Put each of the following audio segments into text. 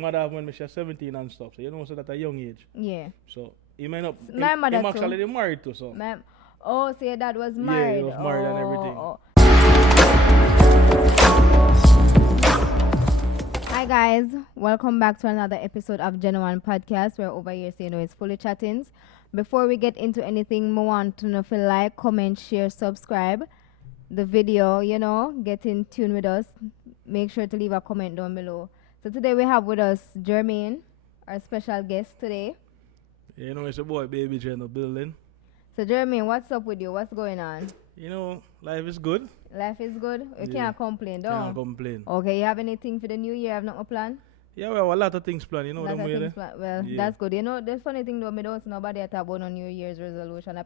mother when me she 17 and stuff. So you know, so that a young age. Yeah. So he may not. My mother him too. actually married to so. Oh, so your dad was married. Yeah, he was married and everything. Hi guys, welcome back to another episode of Genuine Podcast, where over here say it's fully chattings. Before we get into anything, I want to know if you like, comment, share, subscribe the video, get in tune with us. Make sure to leave a comment down below. So today we have with us Jermaine, our special guest today. You know, it's a boy Baby J in the building. So Jermaine, what's up with you? What's going on? You know, life is good. Life is good? You can't complain, though. Can't complain. Okay, you have anything for the new year? Have not planned? Yeah, we have a lot of things planned, you know. Well, yeah. That's good. You know, the funny thing though, I don't see nobody talk about no New Year's resolution.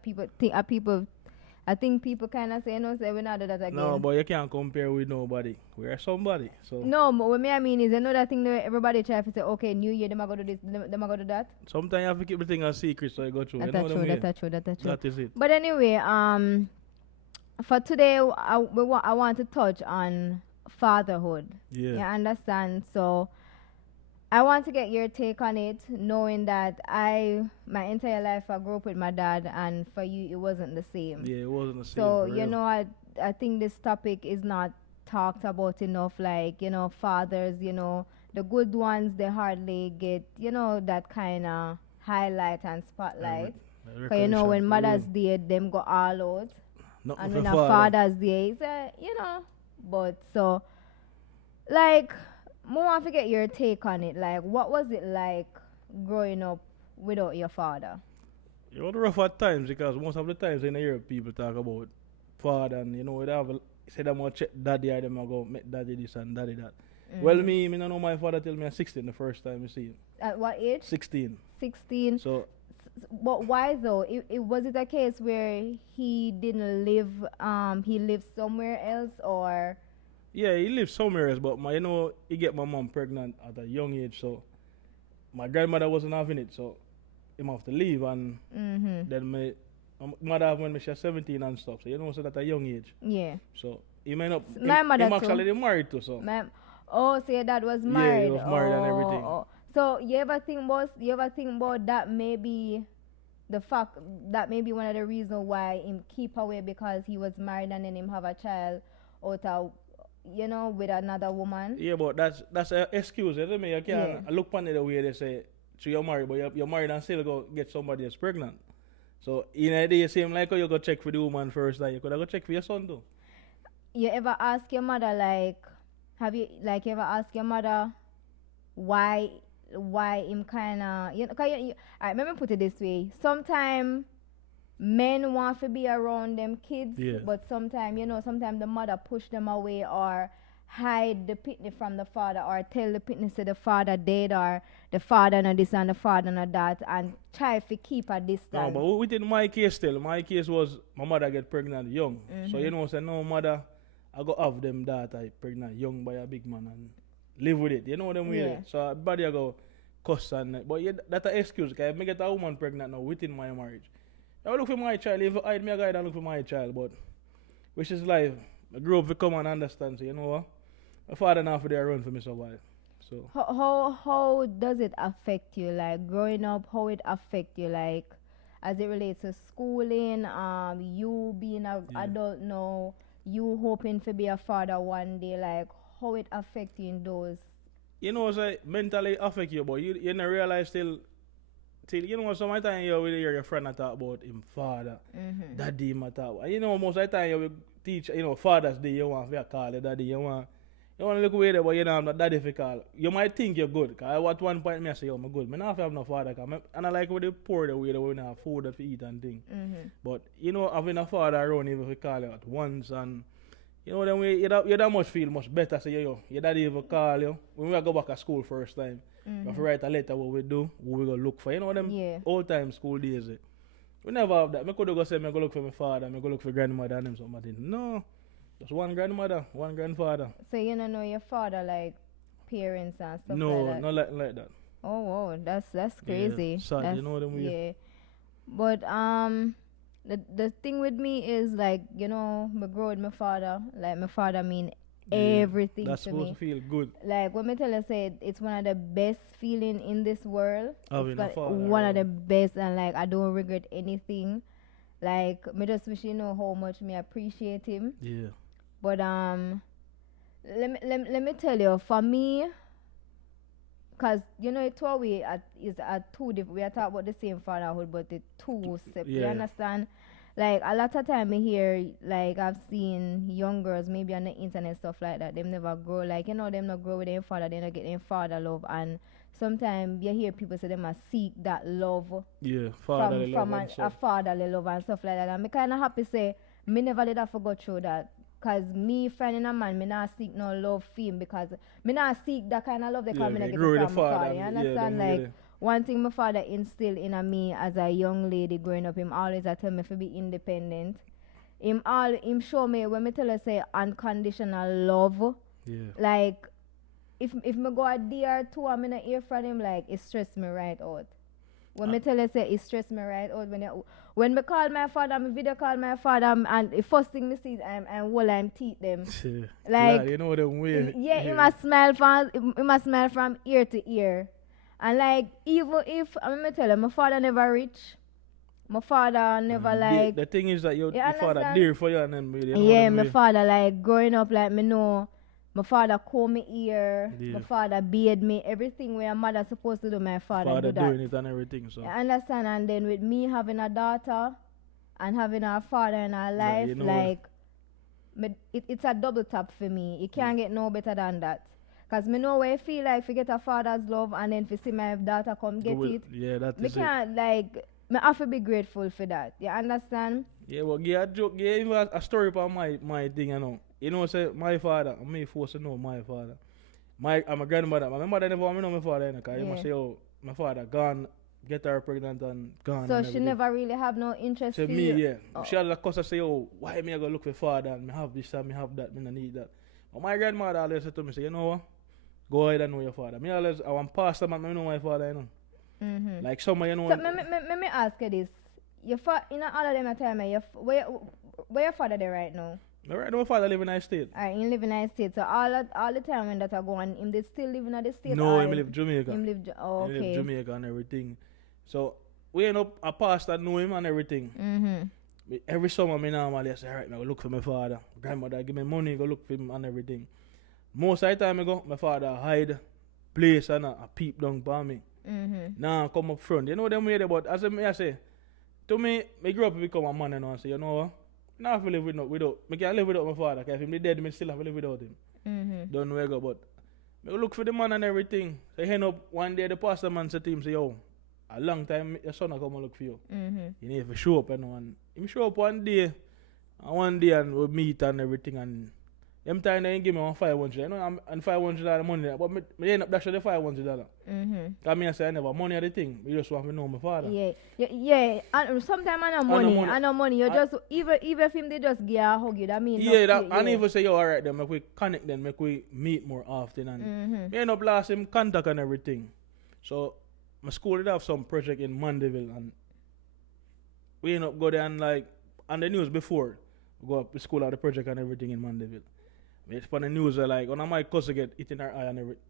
I think people kind of say, say we're not do that again. No, but you can't compare with nobody. We are somebody. So no, but what I mean is, you know that thing that everybody try to say, okay, New Year, them are going to do this, them are going to do that. Sometimes you have to keep the thing a secret so you go through. That's true. That is it. But anyway, for today, I want to touch on fatherhood. Yeah. You understand? So I want to get your take on it, knowing that my entire life I grew up with my dad, and for you it wasn't the same. Yeah, it wasn't the same. So I think this topic is not talked about enough. Like fathers, the good ones, they hardly get that kind of highlight and spotlight. Because when Mother's Day, them go all out, and when a Father's Day, but so like. I want to get your take on it. Like, what was it like growing up without your father? It was rough at times because most of the times in Europe people talk about father and they have say them go check daddy or them go make daddy this and daddy that. Well, me don't know my father till me at 16 the first time you see him. At what age? 16. 16. So, but why though? Was it a case where he didn't live? He lived somewhere else or? Yeah, he lived somewhere else, but he get my mom pregnant at a young age, so my grandmother wasn't having it, so he have to leave, and then my mother have when she was 17 and stuff, so so at a young age. Yeah. So he may not. My mother him too. actually married to so. So your dad was married. Yeah, he was married and everything. So you ever think about that maybe the fact that maybe one of the reasons why him keep away because he was married and then him have a child out of with another woman. Yeah, but that's an excuse, isn't it? You can't look upon it the way they say, so you're married, but you're married and still go get somebody that's pregnant. So, in the same like how you go check for the woman first, like you could go check for your son too. You ever ask your mother, have you ever asked your mother why him kind of, alright, let me put it this way. Sometimes men want to be around them kids, but sometimes the mother push them away or hide the pitney from the father or tell the pitney say the father dead or the father no this and the father no that and try to keep a distance. No, but within my case still, my case was my mother get pregnant young. So say no mother, I go have them daughter pregnant young by a big man and live with it. You know what I mean? Yeah. So everybody I go cuss and but that's an excuse because I get a woman pregnant now within my marriage. I look for my child. If I had me a guy, I look for my child. But which is life. I grew up to come and understand. So you know what? My father now for there run for me survive. So how does it affect you? Like growing up, how it affect you? Like as it relates to schooling, you being an adult now, you hoping to be a father one day. Like how it affect you in those? It's mentally affect you, but you don't realize till sometimes you will hear your friend talk about him father, daddy him talk. Most of the time you will teach, Father's Day you want to call it daddy, you want to look away there, but you don't have no daddy to call. You might think you're good, because at one point I say, I'm good. I don't have no father, and I like when they pour the way that we don't have food to eat and things. But, having a father around even if you call you at once, and, then you don't much feel much better, so your daddy even call you. When we go back to school first time, we have to write a letter what we do, what we go look for. Them old time school days. We never have that. I could go say, I go look for my father, I go look for grandmother and them something. No. Just one grandmother, one grandfather. So you don't know your father like parents and stuff no, like that? No, not like that. Oh, wow. That's crazy. Yeah, sad, them yeah. But the thing with me is like, I grow with my father. Like my father mean everything That's to supposed me. to feel good. Like when me tell you say it's one of the best feeling in this world. Having a father. One of the best, and like I don't regret anything. Like me just wish you know how much me appreciate him. Yeah. But let me tell you, for me, cause you know it's how we is at two different. We are talking about the same fatherhood, but the two separate. You Yeah. understand? Like a lot of time I hear, like I've seen young girls maybe on the internet stuff like that. Them never grow, like you know them not grow with their father. They not get their father love, and sometimes you hear people say they must seek that love Yeah, fatherly love from and a stuff. fatherly love and stuff like that. And me kind of happy say me never did have to go through that. Cause me finding a man, me not seek no love for him because me not seek that kind of love they come Yeah, in get grow with it the from my father. father. You Yeah, understand? them Like really. one thing my father instilled in a me as a young lady growing up, him always a tell me to be independent. Him show me when me tell her say unconditional love. Yeah. Like if me go a day or two and me not hear from him, like it stress me right out. When me tell her say it stress me right out when me call my father, me video call my father and the first thing me see is I'm while I'm teeth them. Like Glad, you know them way. yeah, he must smile from ear to ear. And like even if I mean me tell him my father never rich. My father never like The thing is that your father understand? dear for you and then you know yeah, them my way. father like growing up like me know my father comb me ear, Yeah. my father bathe me, everything where a mother supposed to do, my father do that. doing it and everything. So You understand? And then with me having a daughter and having a father in our Yeah, life, you know like it's a double tap for me. You can't get no better than that. Cause me know where I feel like to get a father's love and then to see my daughter come get it. Yeah, that Me is it. can't like me have to be grateful for that. You understand? Yeah, well, give a joke, give even a story about my thing, you know. You know, say my father, I'm me forced to know my father. I'm a grandmother. My mother never want me know my father, you know, cause you must say, oh, my father gone, get her pregnant and gone. So and she everything. never really have no interest To in me, you. yeah. Oh. She had a cause to say, oh, why me I go look for father and me have this and me have that, me no need that. But my grandmother always said to me, say, you know what? Go ahead and know your father. Me always, I want pastor, man, I know my father, you know. Mm-hmm. Like someone, you know. So me ask you this. In all of them time, where your father there right now? Right now, my father live in a state. Alright, he live in a state. So all the time when that are going, him they still living in the state. No, he live Jamaica. Him live He live okay. Jamaica and everything. So we end up a pastor know him and everything. Mm-hmm. Every summer, me normally I say, alright, I go look for my father. Grandmother give me money, go look for him and everything. Most of the time I go, my father hide place and a peep down by me. Mm-hmm. Now come up front. You know them way there, but as I say, to me, I grew up to become a man and I say, you know what? Now I have to live without. I can't live without my father. Cause if him dead, I still have to live without him. Mm-hmm. Don't know where I go, but I go look for the man and everything. So I end up one day the pastor man said to him, say, yo, a long time your son will come and look for you. Mm-hmm. You need to show up and him show up one day and we meet and everything and them time they give me $500. You know, and $500 money, but me end up dashing the $500. Mm-hmm. Cause me I say I never money are the thing. You just want to know my father. Yeah. And sometimes I know money. You just even if him they just give a hug you. That mean And even say yo alright then make we connect then make we meet more often and me end up last him contact and everything. So my school did have some project in Mandeville and we end up go there and like on the news before we go up to school have the project and everything in Mandeville. It's on the news like one of my cousin get hit in her eye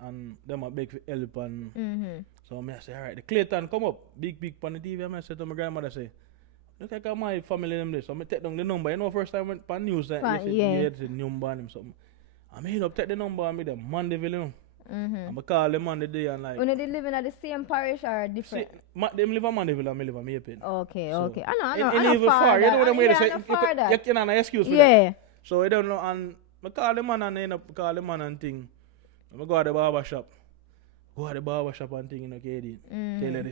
and them a beg for help and so I say alright the Clayton come up big on the TV and I say to my grandmother say look like my family them this so I take down the number you know first time I went on news that you said the number and him something I mean up take the number and me the Mandeville you know and I call them on the day and like when they live in the same parish or different? Them live in Mandeville and me live in Maypen. Okay. So, I know even far you know them way they say you can an excuse for that. So I don't know and I call the man and end up call the man and thing. I go to the barber shop. And thing, you know, KD. Tell her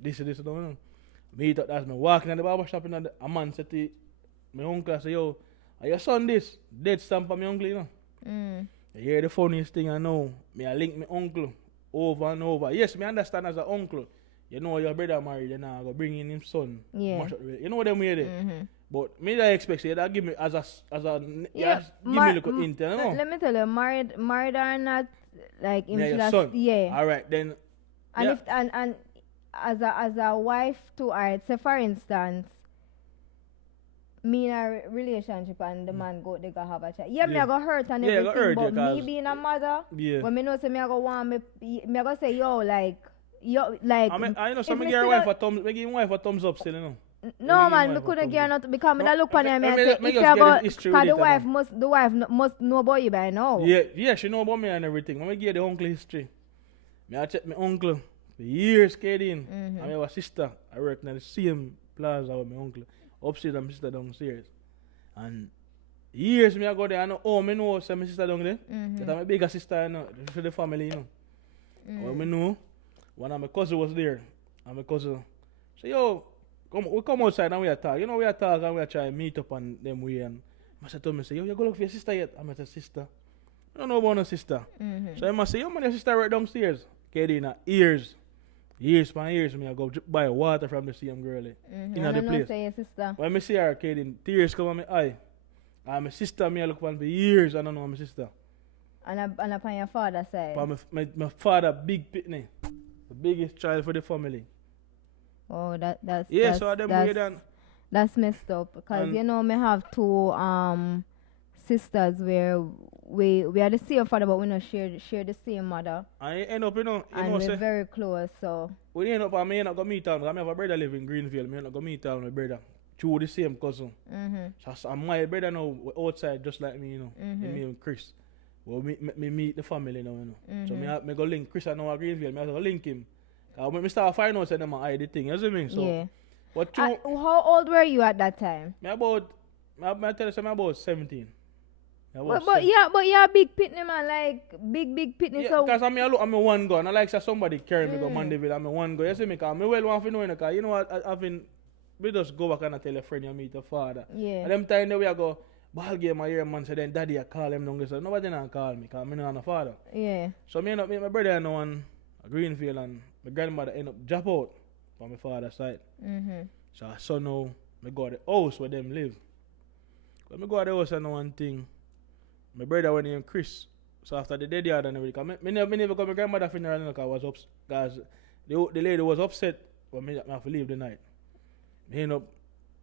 this, don't know. Me thought that's me walking in the barber shop and a man said to my uncle, I say, yo, are your son this? Dead stamp for my uncle, you know. You hear the funniest thing I know. Me I link my uncle over and over. Yes, me understand as an uncle. You know your brother married, you know, I go bring in his son. Yeah. You know what them way there. But me I expect you that give me as a give me a little hint, you know. Let me tell you, married or not, like him your son. yeah. Alright then. And yeah. if and as a wife to alright, say for instance, me in a relationship and the man go they go have a child. Yeah, me Yeah. I go hurt and Yeah, I everything, go hurt but you, me 'cause- being a mother, Yeah. when me know say me I go want me I go say yo like I know some if me me give your still wife a- a thumbs, me give your wife a thumbs up still, you know. no me man, me give my couldn't thumbs get up. nothing because me No, da look on him me and I say me if just you get go the history cause with the it, wife man. must must know about you by now. Yeah, she know about me and everything. Me give the uncle history. Me I check my uncle for years, Kadeen. Mhm. I have a sister. I work in the same plaza with my uncle. Upstairs and my sister downstairs. And years me I go there, I know, oh, me know say my sister down there. Mhm. That my bigger sister, you know, for the family, you know. Well, me know, one of my cousin was there. And my cousin say, yo, we come outside and we are talk. You know, we are talk and we are trying to meet up on them way. And I said to me, say, yo, you go look for your sister yet? I said, sister. I don't know about no sister. Mhm. So I must say, yo, man, your sister right downstairs. Kadeen, years. Years upon years, me I go buy water from the same girl Mhm. in I the don't know place. say your sister. When I see her, Kadeen, tears come on my eye. And my sister, me I look upon for years, I don't know my sister. And upon your father's side. But my father, big pitney. The biggest child for the family. Oh, that's Yeah, that's, so them that's, way then. that's messed up because And- you know me have two sisters where we are the same father but we not share the same mother And you end up, you and know, we're say, very close. So when you end up, I may not go meet her. I have a brother live in Greenfield. I may not go meet her, my brother. Through the same cousin. mhm So and my brother now outside just like me, you know. Mhm. Me and Chris. Well, me meet the family now, you know. So Mhm. me go link Chris. I know a Greenfield. Me have to link him. When me start find out, say them I the thing. You see me? So, yeah. but through, How old were you at that time? me about, I tell you, say me about 17. Me about But yeah, big pitney man, like big pitney. yeah, So because I look, I'm a one gun. I like say somebody carry me go Mm. Mandeville. I'm a one gun. You see me? Because I well want to know, because you know what, I've been, we just go back and tell a friend you meet your father. yeah. And them time that we a go, ball game I hear man say then daddy I call him down. So nobody not call me because I don't have a father. Yeah. So me end up meet my brother and one a Greenfield and my grandmother end up drop out from my father's side. Mhm. So I saw now me go to the house where them live. When me go to the house and know one thing, my brother went named Chris. So after the dead yard and everything, me never go to my grandmother's funeral because I was upset. Because the lady was upset when me have to leave the night. Me end up,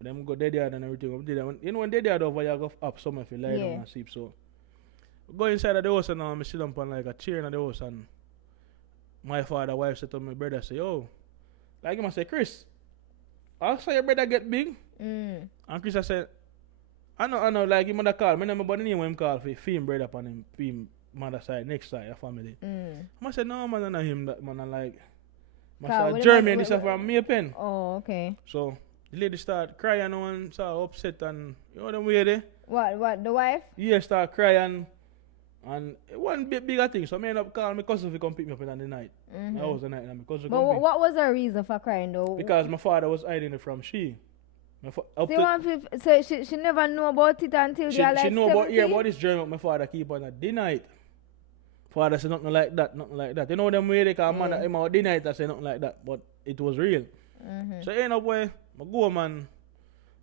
them go dead yard and everything. You know when dead yard over, you go up somewhere if you lie down Yeah. and sleep. So go inside of the house and I sit up on like a chair in the house and my father wife said to my brother, say, yo, like him I say, Chris, I saw your brother get big. Mm. And Chris I said, I know, like him mother call. Me never but the name when him call for him brother upon him mother side, next side, a family. Mm. I said, no man, I know him that man I like. I Car, said, what Jeremy about- and this from me a pen. Oh, okay. So the lady start crying and so upset and you know them way there. What the wife? Yeah, start crying and it wasn't bigger thing. So I end up calling my cousin to come pick me up in the night. Mhm. That was the night and my cousin But come pick. what was her reason for crying though? Because my father was hiding it from she. Up They to, want so she never knew about it until she they are like she know 17? about yeah about this journey my father keep on at the night. Father said nothing like that, nothing like that. You know them way they call man Yeah. him out the night I say nothing like that, but it was real. Mhm. So end up where I go man.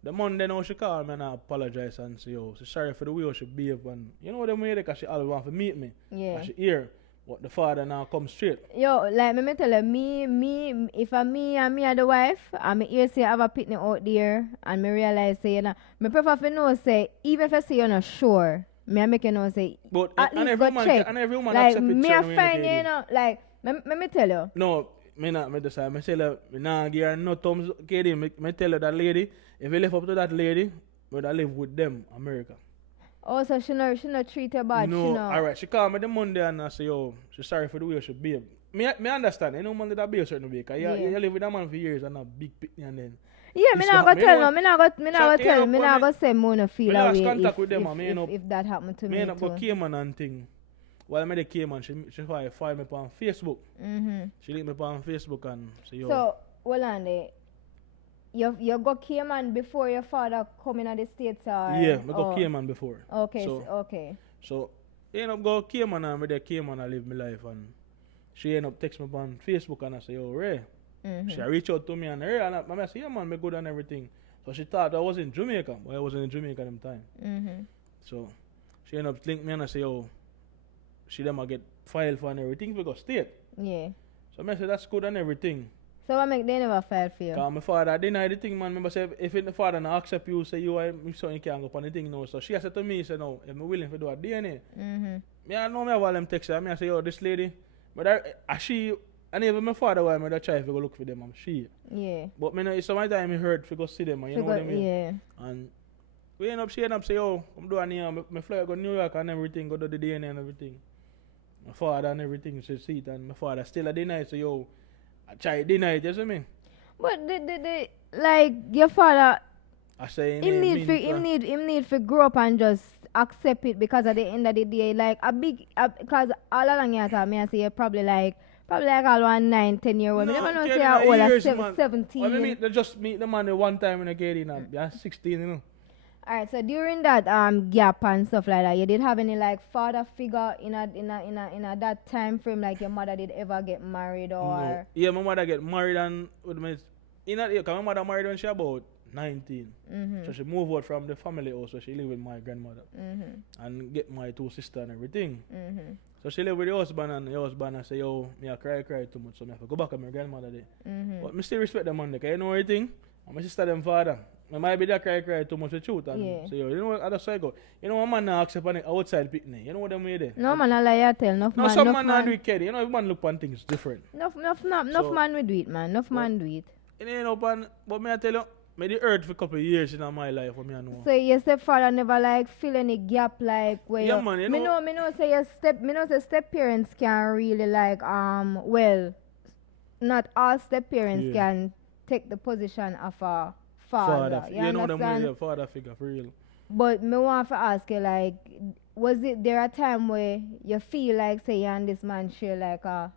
The Monday now she call me and I apologize and say, yo, she sorry for the way she behave and you know them way because she always want to meet me. Yeah. And she hear, but the father now come straight. Yo, like me tell you, me, if I me and me are the wife, and me hear say I have a picnic out there, and me realize say, you know, me prefer to know say, even if I say you're not sure, me I make you know say, But at and least every go man check. and every woman Like accept it me I certain way find they you, do. you know, like me tell you. No, me not me decide. Me tell her, me nah give her no thumbs KD. Me tell her that lady, if you live up to that lady, we da live with them, America. Oh, so she not treat you bad, no, she know. alright. She called me the Monday and I say, yo, she's sorry for the way she behave. Me understand. You know, man that behave certain way. Cause Yeah. you live with a man for years and a big picnic and then. Yeah, me It's not what- go me tell know- no, me not go So, tell, you me know, not me- go say me no feel me lost away contact with them, and me if that happened to Me me end up go too. Cayman and thing. While me the Cayman, she find me on Facebook. Mhm. She link me on Facebook and say, yo. So, hold on there. You go Cayman before your father come in the States or? yeah, me go oh. Cayman before. Okay, So- okay. So, end up go Cayman and me there Cayman I live my life and she end up text me on Facebook and I say, yo, Ray. Mhm. She reach out to me and Ray and I say, yeah man, me good and everything. So she thought I was in Jamaica, but I wasn't in Jamaica at them time. Mhm. So she end up link me and I say, yo, she them a get file for and everything we go state. Yeah. So I say that's good and everything. So what make they never fight for you? Cause my father deny the thing, man. Remember say if the father not accept you, say you are so you can't go on the thing now. So she said to me, say no, if I'm willing to do a DNA. Me I know me have all them text her. Me I say, yo, this lady, but and even my father why me try to go look for them, she. Yeah. But me know sometimes me hurt to go see them, you know what I mean? Yeah. And she end up say, yo, I'm doing here, me fly go New York and everything, go to the DNA and everything. My father and everything, she see it, and my father still a deny, so yo, I try to deny it, you see me? But the like your father, I say him need to grow up and just accept it, because at the end of the day, like because all along your time, I say you're probably like all 1 9 10 year old. No, I never know Kelly, say how old years, as man. 17. Well, they just meet the man one time when I get in and they're 16, you know. Alright, so during that gap and stuff like that, you did have any like father figure in that time frame, like your mother did ever get married or? No. Yeah, my mother get married and with me cause my mother married when she about 19. So she moved out from the family house, so she live with my grandmother and get my 2 sisters and everything. So she live with the husband, and the husband I say, yo, me I cry too much, so I have to go back to my grandmother there. But me still respect them man, because you know everything. And my sister them father. I might be that cry too much the truth. And so you know what other side go. You know one man not accept an outside picnic. You know what them way there. No man I lie tell enough no, man. Some man not do it, Kelly. You know every man look on things different. Enough man will do it, man. Enough man do it. You know, but me I tell you, me the earth for a couple of years in my life, for me I know. So your stepfather never like fill any gap like where yeah, man, me know say your step parents can really like well, not all step parents can take the position of a father. You know them understand? way, father figure for real. But me want to ask you, like, was it there a time where you feel like say you and this man share like a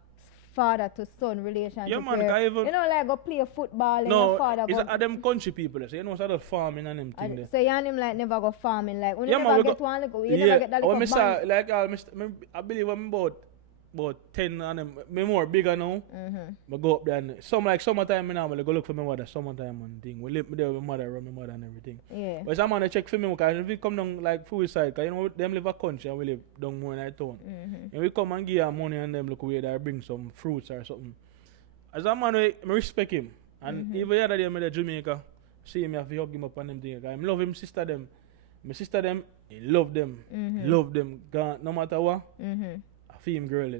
father to son relationship? Yeah, man, where, even, you know, like go play football and no, your father it's go. them country people. So you know, sort of farming and them thing there. So you and him like never go farming, like when yeah, you man, never get one little, you never get that little band. Like I believe I'm about 10 and them, me more bigger now. I go up there and summertime now, I go look for my mother, summertime and thing. We live there with my mother, around my mother and everything. Yeah. But some man I check for me because if we come down like food side, because you know them live a country and we live down more in a town. And we come and give her money and them look where they bring some fruits or something. As a man, I respect him. And even the other day, I'm in Jamaica, see me, I have to hug him up and them things. I love him, sister them. My sister them, he love them. Love them. No matter what, I feel him girl.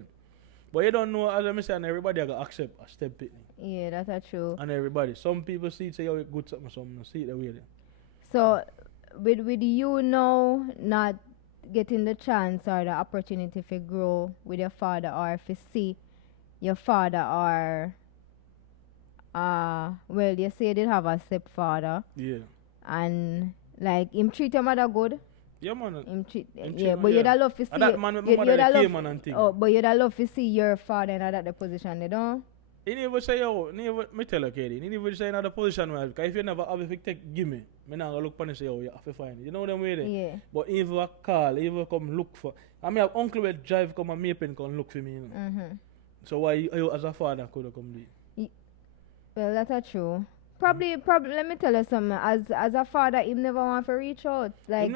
But you don't know, as I said, everybody got accept a step picnic. Yeah, that's true. And everybody. Some people see it, say, oh, it's good something, some see it the way there. So, with you now not getting the chance or the opportunity to grow with your father, or to see your father, or well, you say you did have a stepfather. Yeah. And like him treat your mother good. Yeah, man. But you'd love to see. And that man with my mother came on and thing. Oh, but you'd love to see your father in that the position, they don't. He never say, yo, me tell you, Katie, he never say another position, man. Because if you never have a give me not gonna look upon and say, oh, you have to find it. You know what I'm saying? Yeah. But even a call, even come look for. I mean, have uncle will drive come and Mapen come look for me, you know. So why you as a father could have come there? Well, that's true. Probably, let me tell you something. As a father, him never want to reach out. Like,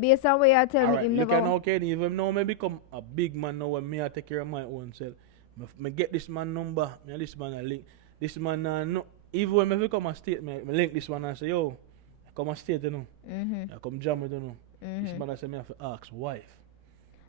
based on what you tell me, him never. Look at even now, me become a big man now when me I take care of my own self. Me get this man number, me and this man a link. This man no, even when me come a state, me link this man and say, yo, come a state, you know. I come jam with you know. This man I say me have to ask wife.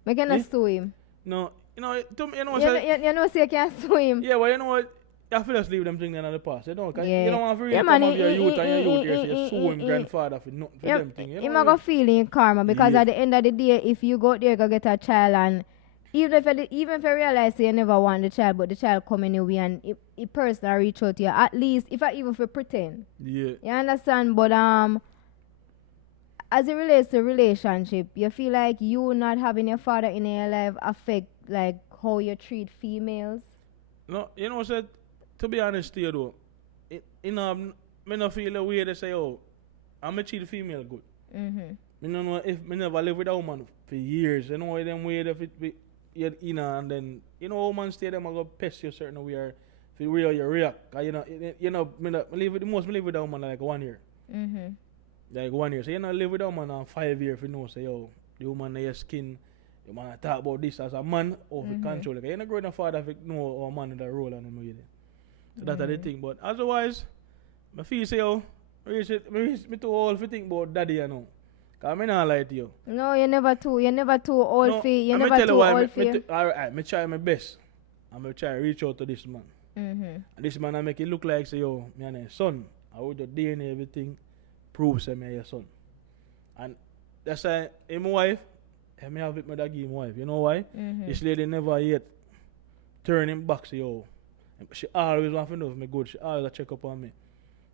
Me cannot sue him. No, you know, you know, you know, say you can't sue him. Yeah, but you know what? You have to just leave them things in the past, you know, because you don't want to really yeah, come up your youth and your youth here, so you sue him grandfather for nothing for them things. You might go feeling karma, because at the end of the day, if you go there, go get a child, and even if you realize you never want the child, but the child come anyway, and it personally reach out to you, at least, if I even for pretend. Yeah. You understand? But as it relates to relationship, you feel like you not having your father in your life affect like how you treat females? No, you know what? To be honest to you though, you know, I don't feel the way they say, oh, I'm a treat female good. I don't know if I never live with a woman for years. You know them way that you know, and then you know woman stay them I go pest you certain way or for real you react. You know, I live with a woman like 1 year. Like 1 year. So you know live with a woman on 5 years if you know say yo, the woman your skin. You man talk about this as a man or for control. Like, you know growing a father if you know a man in the role and him with it. So that's the thing. But otherwise, I feel say, oh, me too old to think about daddy, you know. Cause I not lie to you. No, you're never too old No, for you. I Never tell you too why. old for you. Alright, me try my best. I'm gonna try to reach out to this man. And this man I make it look like say, yo, me and his son. I would the DNA everything prove say me your son. And that's why my wife, I may have it my give my wife. You know why? This lady never yet turn him back say, yo. She always want to know if me good. She always check up on me.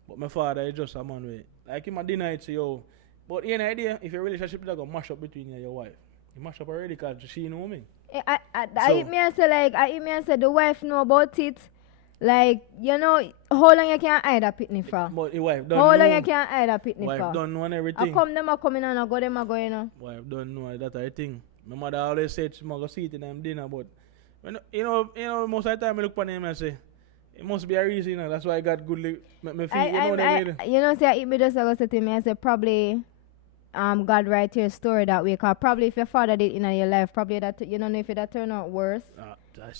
But my father is just a man way. Like him a deny it say, yo. But you know idea, if your relationship is gonna mash up between you and your wife. You mash up already because she know me. I hit me and say the wife know about it. Like, you know, how long you can hide a pitney for? But the wife don't how know. long you can hide a pitney wife for? Wife don't know and everything. I come in and I go them, you know. Wife don't know that I think. My mother always said she must go see it in them dinner, but when, you know, most of the time I look at him and say, it must be a reason, you know. That's why I got good me feel, you know what I mean? You know, say I me just go say to me, I say probably God write your story that way. Cause probably if your father did in your life, probably that you don't know if it that turn out worse.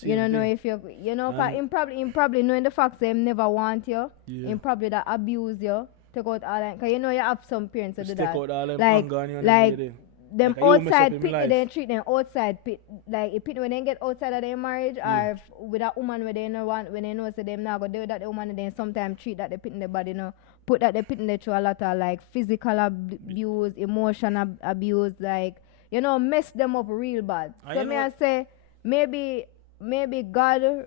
You don't know if you know, him probably knowing the fact that him never want you. Yeah. Him probably that abuse you. Take out all that. Cause you know you have some parents to do that. Take out all them like them outside pit, they treat them outside pit. Like if when they get outside of their marriage or with a woman where they know want when they know say them now go do that the woman and then sometimes treat that they pit in their body, you know. Put that they put in there through a lot of like physical abuse, emotional abuse, like you know, mess them up real bad. So me I say maybe God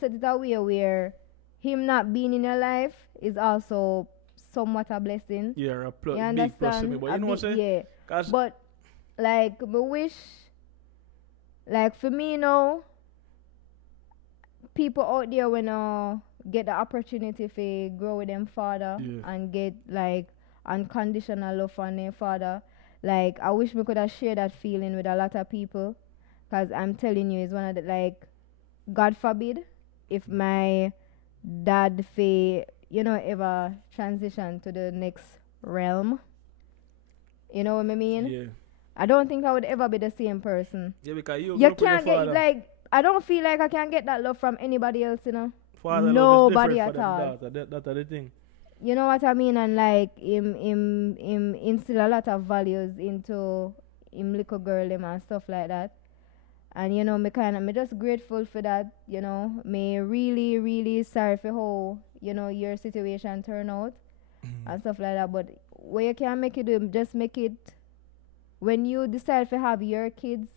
set it away where him not being in your life is also somewhat a blessing. Yeah, a big plus to me. But you know what I'm saying? Yeah. But like me wish like for me, you know, people out there when get the opportunity to grow with them father and get like unconditional love from their father. Like I wish we could have shared that feeling with a lot of people. Cause I'm telling you, it's one of the like, God forbid, if my dad ever transition to the next realm. You know what I mean? Yeah. I don't think I would ever be the same person. Yeah, because you can't get like I don't feel like I can get that love from anybody else, you know. Father nobody at all. That's the thing. You know what I mean? And like him instill a lot of values into him little girl him and stuff like that. And you know, me just grateful for that, you know. Me really, really sorry for how, you know, your situation turned out and stuff like that. But what you can make it do, just make it when you decide to have your kids,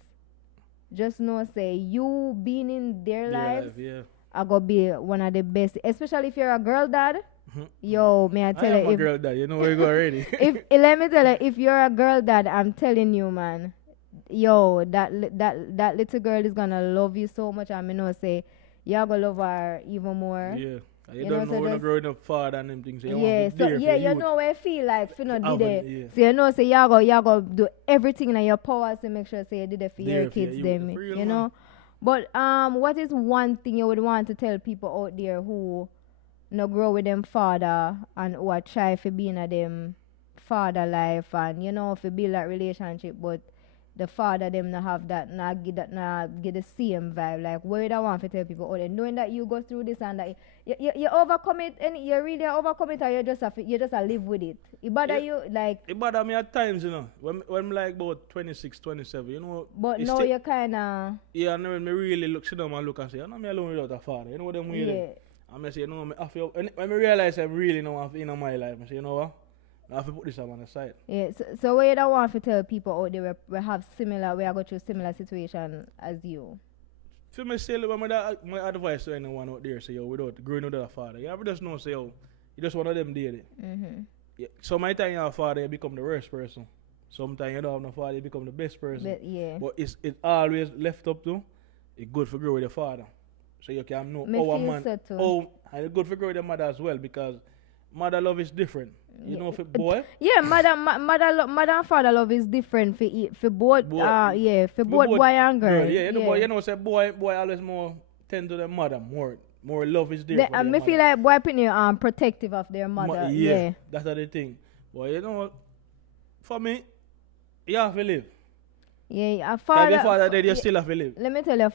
just know say you being in their lives are gonna be one of the best. Especially if you're a girl dad. Yo, may I tell you, I'm a girl dad, you know where you go already. Let me tell you, if you're a girl dad, I'm telling you, man. Yo, that little girl is gonna love you so much. I mean, say you're gonna love her even more. Yeah, you don't know when you're growing up father and them things. So you know what I feel like. If you not did it, so you know, say you're gonna do everything in your powers to make sure say you did it for your kids, them. You know. But what is one thing you would want to tell people out there who no grow with them father and who are try for being a them father life and you know for build that relationship, but the father them not have that, not get the same vibe. Like what would I want to tell people out there, knowing that you go through this and that you overcome it and you really overcome it, or you just live with it. It bother you like. It bother me at times, you know, when I'm like about 26, 27, you know. But now you kinda. Yeah, and when me really look down and look and say, I'm not alone without a father. You know what I'm mean? Yeah. I'm gonna say, you know, when I realize I'm really not in my life, I say, you know what? I have to put this on the side. Yeah, so what you don't want to tell people out there we are going through similar situation as you? For me, say, my advice to anyone out there, say, yo, without growing without a father, you ever just know, say, yo, you just one of them did it. Yeah. Sometimes you have a father, you become the worst person. Sometimes you don't have no father, you become the best person. But it's always left up to, it's good for grow with your father. So you can know our man. And it's good for grow with your mother as well, because mother love is different. You know, for boy. Yeah, mother and father love is different for both. For both boy and girl. Yeah, boy, you know, say boy always more tend to their mother more love is there. And me feel like boy opinion protective of their mother. Yeah, that's the thing. Boy, you know, for me, you have to live. Yeah, a If your father. father dead, you Yeah, still have to live. let me tell you,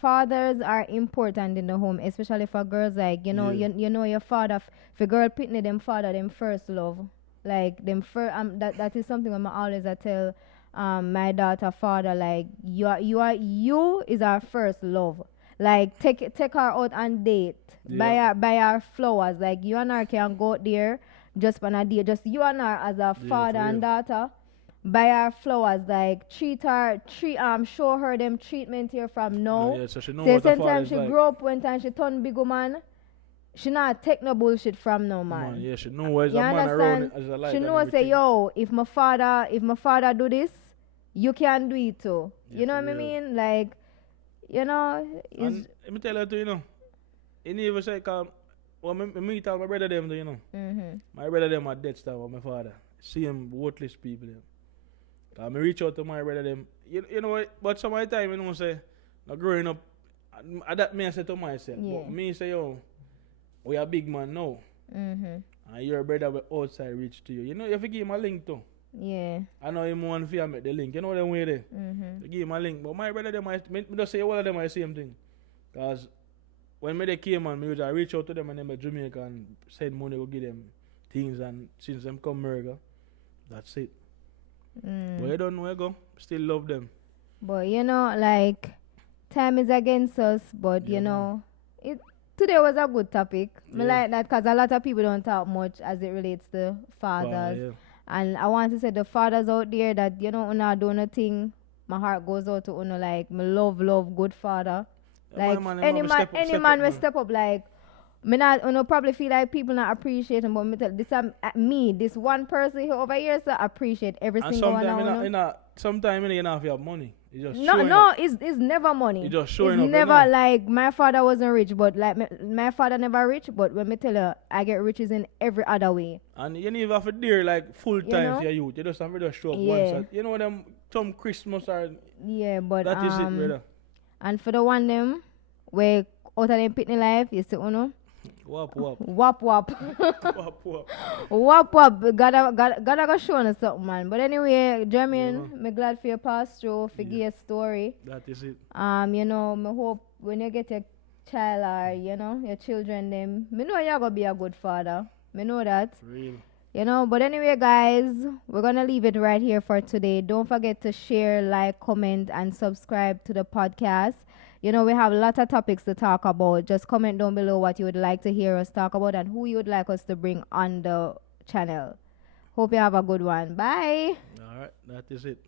fathers are important in the home, especially for girls. Like Yeah. you know your father. For girl, pitney them father, them first love. Like them first. That is something I'm always I tell my daughter father. Like you is our first love. Like take her out on date. Yeah. Buy her flowers. Like you and her can go out there just on a date. Just you and her as a Yeah, father for and real. daughter, buy her flowers, like show her them treatment here from No, now. yeah, so she know Say what her same father time is she like. grow up, when time she turn big woman, she not take no bullshit from no Man, man. yeah, she know where's You a man around understand? it as a She like and know say everything. yo, if my father do this, you can do it too. Yeah, You know for what I real. mean? Like, And is let me tell you too, he never say, well, me tell my brother them, mhm. my brother them are dead stuff with my father. Same worthless people them. Me reach out to my brother them. You know what? But some of the time, say, now growing up, that me I say to myself. Yeah. But me say, yo, we are big man now. Mhm. And your brother will outside reach to you. You know, you have to give him a link too. Yeah. I know him want to make the link. You know them way there. Mhm. You give him a link. But my brother them, me just say all of them are the same thing. Because when me they came and me usually reach out to them and them at Jamaica and send money to give them things, and since them come America, that's it. But you don't know where go. Still love them. But like time is against us. But Yeah, man. it today was a good topic. Me Yeah. like that because a lot of people don't talk much as it relates to Father, fathers. yeah. And I want to say the fathers out there that una do nothing. My heart goes out to una, like me love good father. Yeah, my Like man, any man, man any step up, man will man. step up, like me not probably feel like people not appreciating, but me tell this me, this one person here over here, so appreciate every And single one sometimes of you una. know, sometimes you know if you have money. You just No, showing up. no, it's never You money. just It's showing up, never like my father wasn't rich, but like my father never rich. But when me tell you, I get riches in every other way. And you don't even have to dare like full You time for know? your youth. You just have to just show up once. Yeah, You know them some Christmas or yeah. But that is it, brother. and for the one them where out of them pitney life, you see, Wap wap. wap wap, Wap wap. wap wap. Gotta go show us something, man. But anyway, Yeah, man. Jermaine, me glad for your pass through, for Yeah. your story. That is it. Me hope when you get a child or your children, them, me know you're gonna be a good father. Me know that. Real. But anyway, guys, we're gonna leave it right here for today. Don't forget to share, like, comment, and subscribe to the podcast. We have a lot of topics to talk about. Just comment down below what you would like to hear us talk about and who you would like us to bring on the channel. Hope you have a good one. Bye. Alright, that is it.